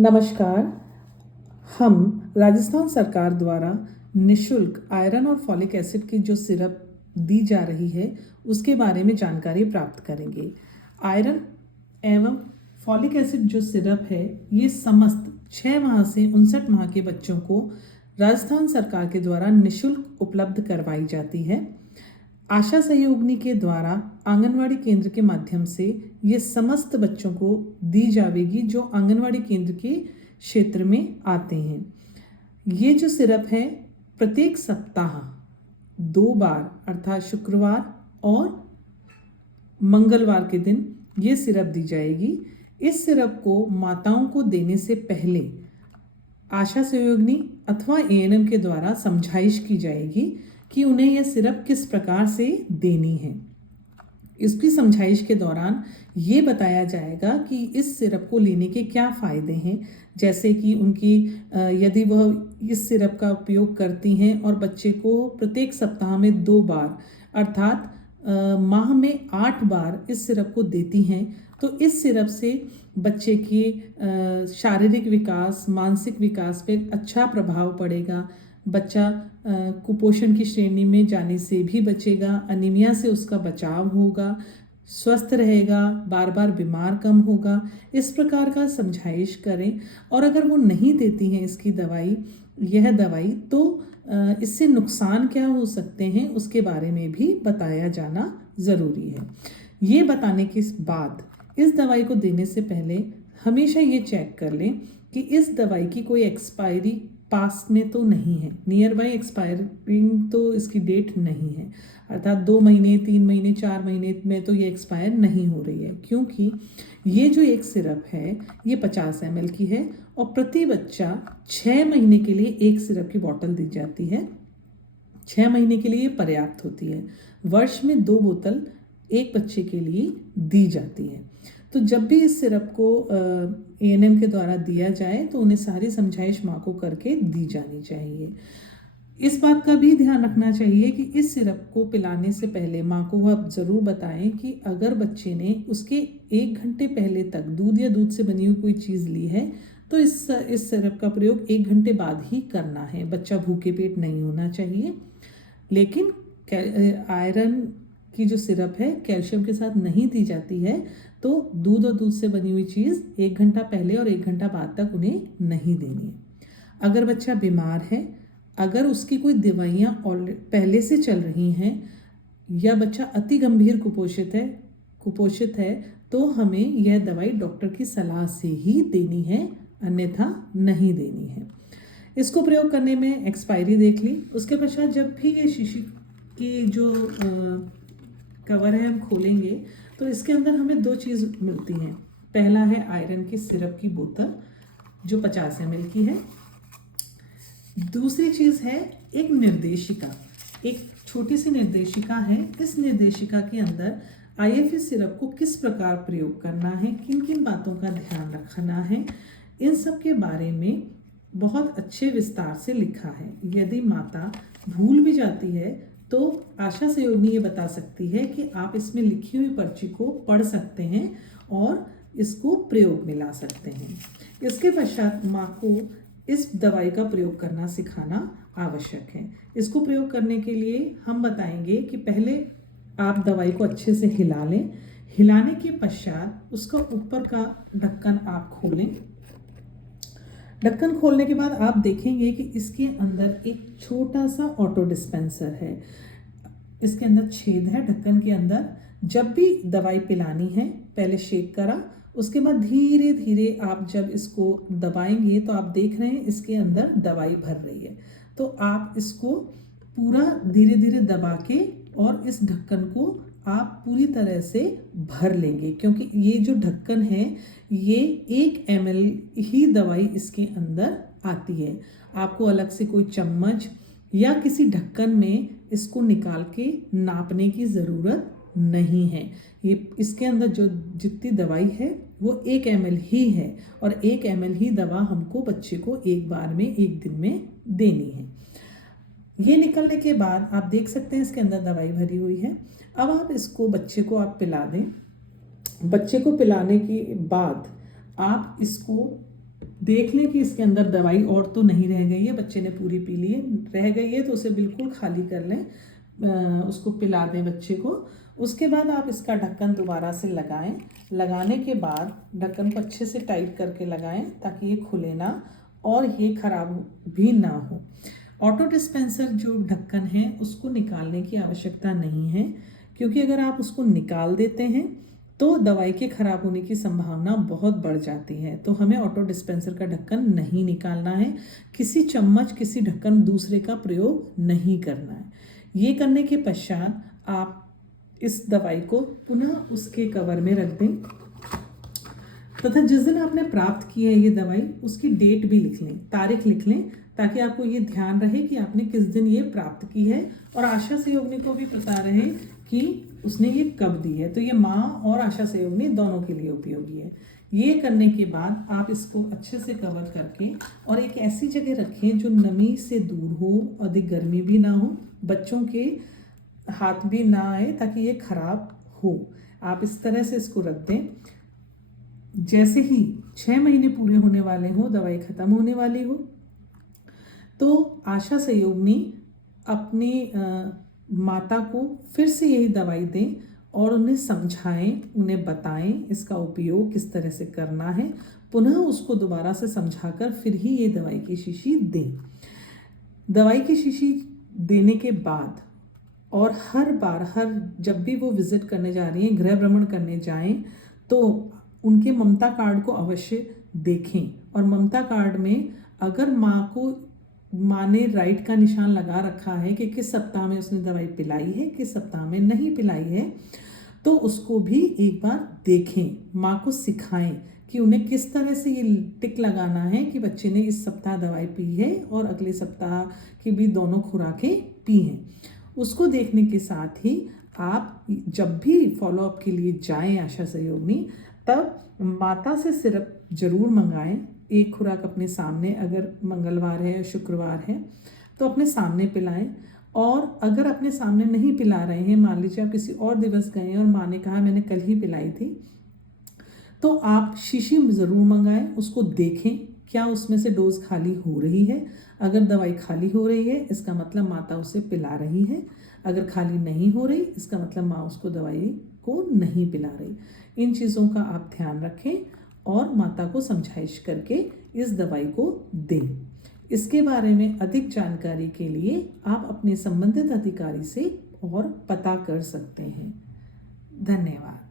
नमस्कार। हम राजस्थान सरकार द्वारा निशुल्क आयरन और फॉलिक एसिड की जो सिरप दी जा रही है उसके बारे में जानकारी प्राप्त करेंगे। आयरन एवं फॉलिक एसिड जो सिरप है ये समस्त 6 माह से 59 माह के बच्चों को राजस्थान सरकार के द्वारा निशुल्क उपलब्ध करवाई जाती है। आशा सहयोगिनी के द्वारा आंगनवाड़ी केंद्र के माध्यम से ये समस्त बच्चों को दी जाएगी जो आंगनवाड़ी केंद्र के क्षेत्र में आते हैं। ये जो सिरप है प्रत्येक सप्ताह 2 बार अर्थात शुक्रवार और मंगलवार के दिन ये सिरप दी जाएगी। इस सिरप को माताओं को देने से पहले आशा सहयोगिनी अथवा एएनएम के द्वारा समझाइश की जाएगी कि उन्हें यह सिरप किस प्रकार से देनी है। इसकी समझाइश के दौरान ये बताया जाएगा कि इस सिरप को लेने के क्या फ़ायदे हैं, जैसे कि उनकी यदि वह इस सिरप का उपयोग करती हैं और बच्चे को प्रत्येक सप्ताह में 2 बार अर्थात माह में 8 बार इस सिरप को देती हैं तो इस सिरप से बच्चे की शारीरिक विकास, मानसिक विकास पे अच्छा प्रभाव पड़ेगा। बच्चा कुपोषण की श्रेणी में जाने से भी बचेगा, अनीमिया से उसका बचाव होगा, स्वस्थ रहेगा, बार बार बीमार कम होगा। इस प्रकार का समझाइश करें और अगर वो नहीं देती हैं यह दवाई तो इससे नुकसान क्या हो सकते हैं उसके बारे में भी बताया जाना ज़रूरी है। ये बताने के बाद इस दवाई को देने से पहले हमेशा ये चेक कर लें कि इस दवाई की कोई एक्सपायरी पास में तो नहीं है, नियर बाई एक्सपायरिंग तो इसकी डेट नहीं है, अर्थात 2 महीने 3 महीने 4 महीने में तो ये एक्सपायर नहीं हो रही है, क्योंकि ये जो एक सिरप है ये 50 ml की है और प्रति बच्चा 6 महीने के लिए एक सिरप की बोतल दी जाती है। 6 महीने के लिए पर्याप्त होती है। वर्ष में 2 बोतल एक बच्चे के लिए दी जाती है। तो जब भी इस सिरप को एएनएम के द्वारा दिया जाए तो उन्हें सारी समझाइश माँ को करके दी जानी चाहिए। इस बात का भी ध्यान रखना चाहिए कि इस सिरप को पिलाने से पहले माँ को वह ज़रूर बताएं कि अगर बच्चे ने उसके 1 घंटे पहले तक दूध या दूध से बनी हुई कोई चीज़ ली है तो इस सिरप का प्रयोग 1 घंटे बाद ही करना है। बच्चा भूखे पेट नहीं होना चाहिए। लेकिन आयरन की जो सिरप है कैल्शियम के साथ नहीं दी जाती है तो दूध और दूध से बनी हुई चीज़ 1 घंटा पहले और 1 घंटा बाद तक उन्हें नहीं देनी है। अगर बच्चा बीमार है, अगर उसकी कोई दवाइयाँ पहले से चल रही हैं या बच्चा अति गंभीर कुपोषित है तो हमें यह दवाई डॉक्टर की सलाह से ही देनी है, अन्यथा नहीं देनी है। इसको प्रयोग करने में एक्सपायरी देख ली। उसके पश्चात जब भी ये शीशी की जो कवर है हम खोलेंगे तो इसके अंदर हमें 2 चीज़ मिलती हैं। पहला है आयरन की सिरप की बोतल जो 50 ml की है। दूसरी चीज़ है एक निर्देशिका, एक छोटी सी निर्देशिका है। इस निर्देशिका के अंदर आईएफए सिरप को किस प्रकार प्रयोग करना है, किन किन बातों का ध्यान रखना है, इन सब के बारे में बहुत अच्छे विस्तार से लिखा है। यदि माता भूल भी जाती है तो आशा सहयोगिनी ये बता सकती है कि आप इसमें लिखी हुई पर्ची को पढ़ सकते हैं और इसको प्रयोग में ला सकते हैं। इसके पश्चात माँ को इस दवाई का प्रयोग करना सिखाना आवश्यक है। इसको प्रयोग करने के लिए हम बताएंगे कि पहले आप दवाई को अच्छे से हिला लें। हिलाने के पश्चात उसका ऊपर का ढक्कन आप खोलें। ढक्कन खोलने के बाद आप देखेंगे कि इसके अंदर एक छोटा सा ऑटो डिस्पेंसर है। इसके अंदर छेद है ढक्कन के अंदर। जब भी दवाई पिलानी है पहले शेक करा, उसके बाद धीरे धीरे आप जब इसको दबाएंगे तो आप देख रहे हैं इसके अंदर दवाई भर रही है। तो आप इसको पूरा धीरे धीरे दबा के और इस ढक्कन को आप पूरी तरह से भर लेंगे, क्योंकि ये जो ढक्कन है ये 1 ml ही दवाई इसके अंदर आती है। आपको अलग से कोई चम्मच या किसी ढक्कन में इसको निकाल के नापने की ज़रूरत नहीं है। ये इसके अंदर जो जितनी दवाई है वो 1 ml ही है और 1 ml ही दवा हमको बच्चे को एक बार में 1 दिन में देनी है। ये निकलने के बाद आप देख सकते हैं इसके अंदर दवाई भरी हुई है। अब आप इसको बच्चे को पिला दें। बच्चे को पिलाने के बाद आप इसको देख लें कि इसके अंदर दवाई और तो नहीं रह गई है, बच्चे ने पूरी पी ली है, रह गई है तो उसे बिल्कुल खाली कर लें, उसको पिला दें बच्चे को। उसके बाद आप इसका ढक्कन दोबारा से लगाएं। लगाने के बाद ढक्कन को अच्छे से टाइट करके लगाएं ताकि ये खुले ना और ये खराब भी ना हो। ऑटो डिस्पेंसर जो ढक्कन है उसको निकालने की आवश्यकता नहीं है, क्योंकि अगर आप उसको निकाल देते हैं तो दवाई के खराब होने की संभावना बहुत बढ़ जाती है। तो हमें ऑटो डिस्पेंसर का ढक्कन नहीं निकालना है, किसी चम्मच किसी ढक्कन दूसरे का प्रयोग नहीं करना है। ये करने के पश्चात आप इस दवाई को पुनः उसके कवर में रख दें तथा जिस दिन आपने प्राप्त की है ये दवाई उसकी डेट भी लिख लें, तारीख लिख लें, ताकि आपको ये ध्यान रहे कि आपने किस दिन ये प्राप्त की है और आशा सहयोगिनी को भी पता रहे कि उसने ये कब दी है। तो ये माँ और आशा सहयोगिनी दोनों के लिए उपयोगी है। ये करने के बाद आप इसको अच्छे से कवर करके और एक ऐसी जगह रखें जो नमी से दूर हो, अधिक गर्मी भी ना हो, बच्चों के हाथ भी ना आए ताकि ये खराब हो। आप इस तरह से इसको रख दें। जैसे ही 6 महीने पूरे होने वाले हो, दवाई खत्म होने वाली हो, तो आशा सहयोगिनी अपनी माता को फिर से यही दवाई दें और उन्हें समझाएं, उन्हें बताएं इसका उपयोग किस तरह से करना है। पुनः उसको दोबारा से समझाकर फिर ही ये दवाई की शीशी दें। दवाई की शीशी देने के बाद और हर बार जब भी वो विजिट करने जा रही हैं, गृह भ्रमण करने जाएं, तो उनके ममता कार्ड को अवश्य देखें। और ममता कार्ड में अगर माँ ने राइट का निशान लगा रखा है कि किस सप्ताह में उसने दवाई पिलाई है, किस सप्ताह में नहीं पिलाई है, तो उसको भी एक बार देखें। माँ को सिखाएं कि उन्हें किस तरह से ये टिक लगाना है कि बच्चे ने इस सप्ताह दवाई पी है और अगले सप्ताह की भी दोनों खुराकें पी हैं। उसको देखने के साथ ही आप जब भी फॉलोअप के लिए जाएं आशा सहयोगिनी, तब माता से सिरप जरूर मंगाएं। एक खुराक अपने सामने, अगर मंगलवार है या शुक्रवार है तो अपने सामने पिलाएं। और अगर अपने सामने नहीं पिला रहे हैं, मान लीजिए आप किसी और दिवस गए और माँ ने कहा मैंने कल ही पिलाई थी, तो आप शीशी ज़रूर मंगाएं, उसको देखें क्या उसमें से डोज खाली हो रही है। अगर दवाई खाली हो रही है इसका मतलब माता उसे पिला रही है, अगर खाली नहीं हो रही इसका मतलब माँ उसको दवाई को नहीं पिला रही। इन चीज़ों का आप ध्यान रखें और माता को समझाइश करके इस दवाई को दें। इसके बारे में अधिक जानकारी के लिए आप अपने संबंधित अधिकारी से और पता कर सकते हैं। धन्यवाद।